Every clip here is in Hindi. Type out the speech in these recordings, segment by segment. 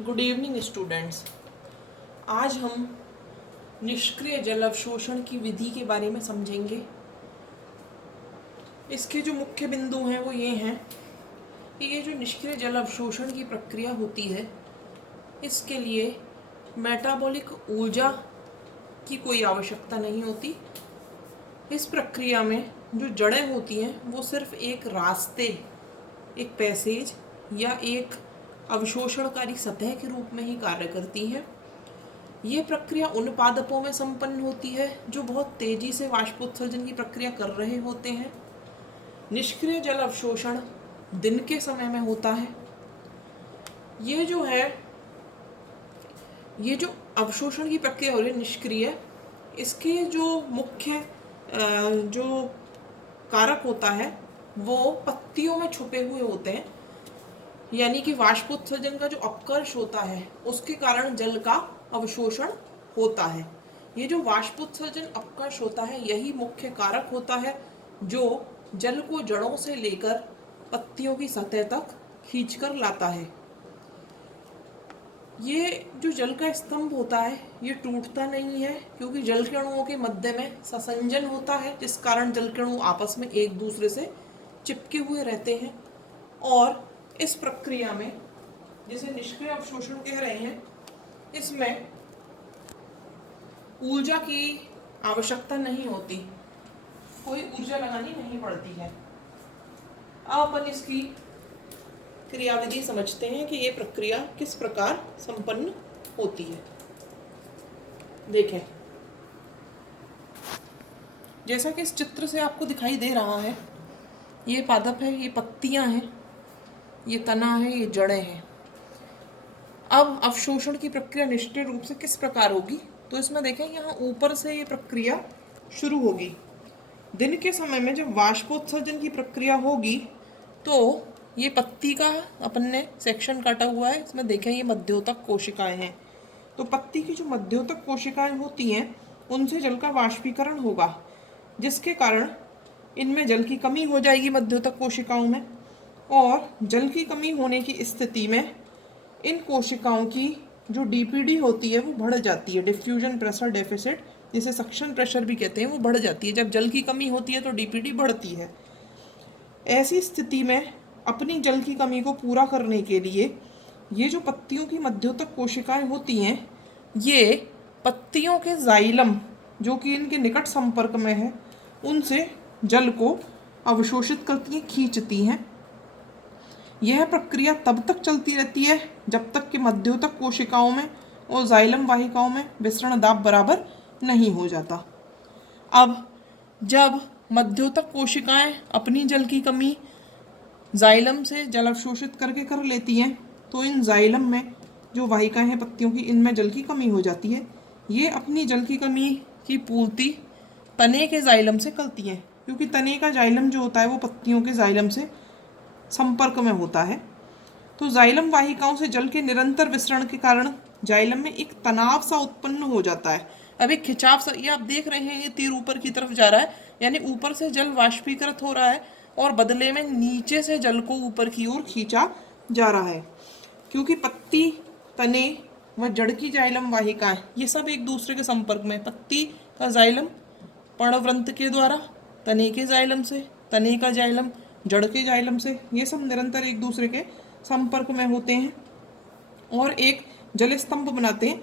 Good evening students. आज हम निष्क्रिय जल अवशोषण की विधि के बारे में समझेंगे। इसके जो मुख्य बिंदु हैं वो ये हैं कि ये जो निष्क्रिय जल अवशोषण की प्रक्रिया होती है, इसके लिए मेटाबॉलिक ऊर्जा की कोई आवश्यकता नहीं होती। इस प्रक्रिया में जो जड़ें होती हैं वो सिर्फ एक रास्ते, एक पैसेज या एक अवशोषणकारी सतह के रूप में ही कार्य करती है। ये प्रक्रिया उन पादपों में संपन्न होती है जो बहुत तेजी से वाष्पोत्सर्जन की प्रक्रिया कर रहे होते हैं। निष्क्रिय जल अवशोषण दिन के समय में होता है। ये जो अवशोषण की प्रक्रिया हो रही है निष्क्रिय, इसके जो मुख्य जो कारक होता है वो पत्तियों में छुपे हुए होते हैं। यानी कि वाष्पोत्सर्जन का जो अपकर्ष होता है उसके कारण जल का अवशोषण होता है। ये जो वाष्पोत्सर्जन अपकर्ष होता है यही मुख्य कारक होता है जो जल को जड़ों से लेकर पत्तियों की सतह तक खींचकर लाता है। ये जो जल का स्तंभ होता है ये टूटता नहीं है, क्योंकि जल के अणुओं के मध्य में संसंजन होता है, जिस कारण जल के अणु आपस में एक दूसरे से चिपके हुए रहते हैं। और इस प्रक्रिया में, जिसे निष्क्रिय अवशोषण कह रहे हैं, इसमें ऊर्जा की आवश्यकता नहीं होती, कोई ऊर्जा लगानी नहीं पड़ती है। अब अपन इसकी क्रियाविधि समझते हैं कि ये प्रक्रिया किस प्रकार संपन्न होती है। देखें, जैसा कि इस चित्र से आपको दिखाई दे रहा है, ये पादप है, ये पत्तियां हैं, ये तना है, ये जड़ें हैं। अब अवशोषण की प्रक्रिया निष्क्रिय रूप से किस प्रकार होगी, तो इसमें देखें यहाँ ऊपर से ये प्रक्रिया शुरू होगी। दिन के समय में जब वाष्पोत्सर्जन की प्रक्रिया होगी तो ये पत्ती का अपन ने सेक्शन काटा हुआ है, इसमें देखें ये मध्योतक कोशिकाएं हैं। तो पत्ती की जो मध्योतक कोशिकाएं होती हैं उनसे जल का वाष्पीकरण होगा, जिसके कारण इनमें जल की कमी हो जाएगी मध्योतक कोशिकाओं में। और जल की कमी होने की स्थिति में इन कोशिकाओं की जो डीपीडी होती है वो बढ़ जाती है, डिफ्यूजन प्रेशर डेफिसिट, जिसे सक्शन प्रेशर भी कहते हैं, वो बढ़ जाती है। जब जल की कमी होती है तो डीपीडी बढ़ती है। ऐसी स्थिति में अपनी जल की कमी को पूरा करने के लिए ये जो पत्तियों की मध्योतक कोशिकाएं होती हैं, ये पत्तियों के जाइलम जो कि इनके निकट संपर्क में है उनसे जल को अवशोषित करती हैं, खींचती हैं। यह प्रक्रिया तब तक चलती रहती है जब तक कि मध्योतक कोशिकाओं में और जाइलम वाहिकाओं में विसरण दाब बराबर नहीं हो जाता। अब जब मध्योतक कोशिकाएं अपनी जल की कमी जाइलम से जल अवशोषित करके कर लेती हैं, तो इन जाइलम में जो वाहिकाएं हैं पत्तियों की, इनमें जल की कमी हो जाती है। ये अपनी जल की कमी की पूर्ति तने के जाइलम से करती हैं, क्योंकि तने का जाइलम जो होता है वो पत्तियों के जाइलम से संपर्क में होता है। तो जाइलम वाहिकाओं से जल के निरंतर विसरण के कारण जाइलम में एक तनाव सा उत्पन्न हो जाता है। अब एक खिंचाव सा, ये आप देख रहे हैं, ये तीर ऊपर की तरफ जा रहा है, यानी ऊपर से जल वाष्पीकृत हो रहा है और बदले में नीचे से जल को ऊपर की ओर खींचा जा रहा है। क्योंकि पत्ती, तने व जड़ की जाइलम वाहिकाएं ये सब एक दूसरे के संपर्क में, पत्ती का जाइलम पर्णवृंत के द्वारा, तने के जाइलम से, तने का जाइलम जड़ के जाइलम से, ये सब निरंतर एक दूसरे के संपर्क में होते हैं और एक जल स्तंभ बनाते हैं।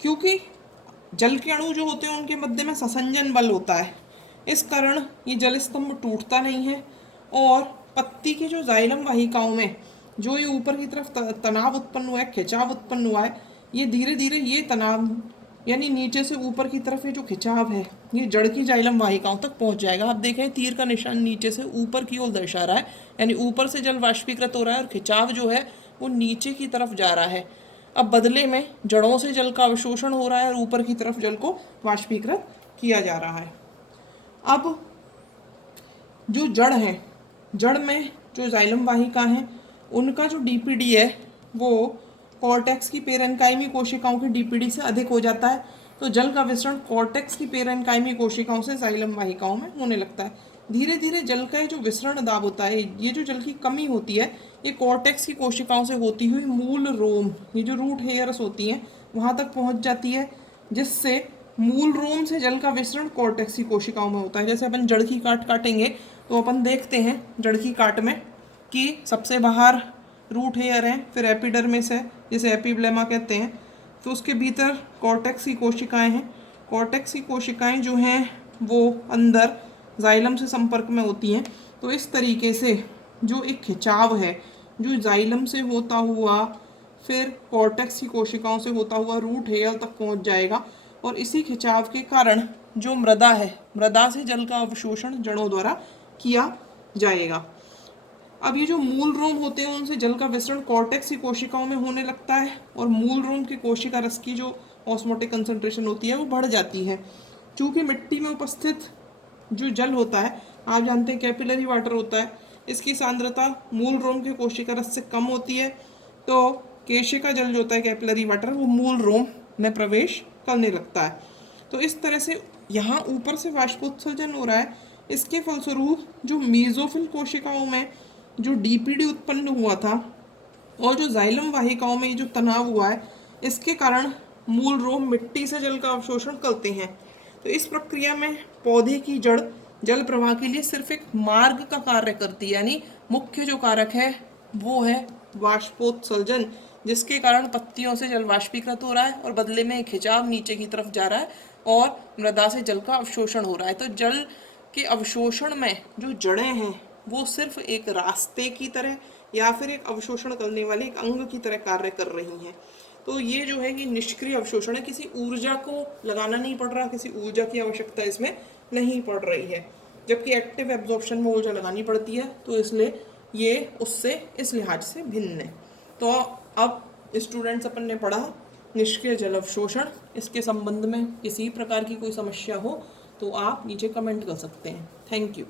क्योंकि जल के अणु जो होते हैं उनके मध्य में संसंजन बल होता है, इस कारण ये जल स्तंभ टूटता नहीं है। और पत्ती की जो जाइलम वाहिकाओं में जो ये ऊपर की तरफ तनाव उत्पन्न हुआ है, खिंचाव उत्पन्न हुआ है, ये धीरे धीरे ये तनाव यानी नीचे से ऊपर की तरफ ये जो खिंचाव है ये जड़ की जाइलम वाहिकाओं तक पहुंच जाएगा। आप देखें तीर का निशान नीचे से ऊपर की ओर दर्शा रहा है, यानी ऊपर से जल वाष्पीकृत हो रहा है और खिंचाव जो है वो नीचे की तरफ जा रहा है। अब बदले में जड़ों से जल का अवशोषण हो रहा है और ऊपर की तरफ जल को वाष्पीकृत किया जा रहा है। अब जो जड़ है, जड़ में जो जाइलम वाहिका हैं उनका जो डीपीडी है वो कॉर्टेक्स की पेरेन्काइमी कोशिकाओं की डीपीडी से अधिक हो जाता है। तो जल का विसरण कॉर्टेक्स की पेरेन्काइमी कोशिकाओं से जाइलम वाहिकाओं में होने लगता है। धीरे धीरे जल का जो विसरण दाब होता है, ये जो जल की कमी होती है, ये कॉर्टेक्स की कोशिकाओं से होती हुई मूल रोम, ये जो रूट हेयर्स होती हैं, वहाँ तक पहुँच जाती है, जिससे मूल रोम से जल का विसरण कॉर्टेक्स की कोशिकाओं में होता है। जैसे अपन जड़ की काट काटेंगे तो अपन देखते हैं जड़ की काट में कि सबसे बाहर रूट हेयर है, फिर एपिडर्मिस है जिसे एपिब्लेमा कहते हैं, तो उसके भीतर कॉर्टेक्स की कोशिकाएं हैं। कॉर्टेक्स की कोशिकाएं जो हैं वो अंदर जाइलम से संपर्क में होती हैं। तो इस तरीके से जो एक खिंचाव है जो जाइलम से होता हुआ फिर कॉर्टेक्स की कोशिकाओं से होता हुआ रूट हेयर तक पहुंच जाएगा, और इसी खिंचाव के कारण जो मृदा है, मृदा से जल का अवशोषण जड़ों द्वारा किया जाएगा। अब ये जो मूल रोम होते हैं उनसे जल का विसरण कॉर्टेक्स की कोशिकाओं में होने लगता है, और मूल रोम की कोशिका रस की जो ऑस्मोटिक कंसंट्रेशन होती है वो बढ़ जाती है। चूँकि मिट्टी में उपस्थित जो जल होता है, आप जानते हैं कैपिलरी वाटर होता है, इसकी सांद्रता मूल रोम के कोशिका रस से कम होती है, तो केशिका जल जो होता है कैपिलरी वाटर वो मूल रोम में प्रवेश करने लगता है। तो इस तरह से यहाँ ऊपर से वाष्पोत्सर्जन हो रहा है। इसके फलस्वरूप जो मीजोफिल कोशिकाओं में जो डीपीडी उत्पन्न हुआ था और जो जाइलम वाहिकाओं में ये जो तनाव हुआ है, इसके कारण मूल रोम मिट्टी से जल का अवशोषण करते हैं। तो इस प्रक्रिया में पौधे की जड़ जल प्रवाह के लिए सिर्फ एक मार्ग का कार्य करती है, यानी मुख्य जो कारक है वो है वाष्पोत्सर्जन, जिसके कारण पत्तियों से जल वाष्पीकृत हो रहा है और बदले में खिंचाव नीचे की तरफ जा रहा है और मृदा से जल का अवशोषण हो रहा है। तो जल के अवशोषण में जो जड़ें हैं वो सिर्फ एक रास्ते की तरह या फिर एक अवशोषण करने वाले एक अंग की तरह कार्य कर रही हैं। तो ये जो है कि निष्क्रिय अवशोषण है, किसी ऊर्जा को लगाना नहीं पड़ रहा, किसी ऊर्जा की आवश्यकता इसमें नहीं पड़ रही है, जबकि एक्टिव एब्जॉर्प्शन में ऊर्जा लगानी पड़ती है। तो इसलिए ये उससे इस लिहाज से भिन्न है। तो अब स्टूडेंट्स अपन ने पढ़ा निष्क्रिय जल अवशोषण। इसके संबंध में किसी प्रकार की कोई समस्या हो तो आप नीचे कमेंट कर सकते हैं। Thank you.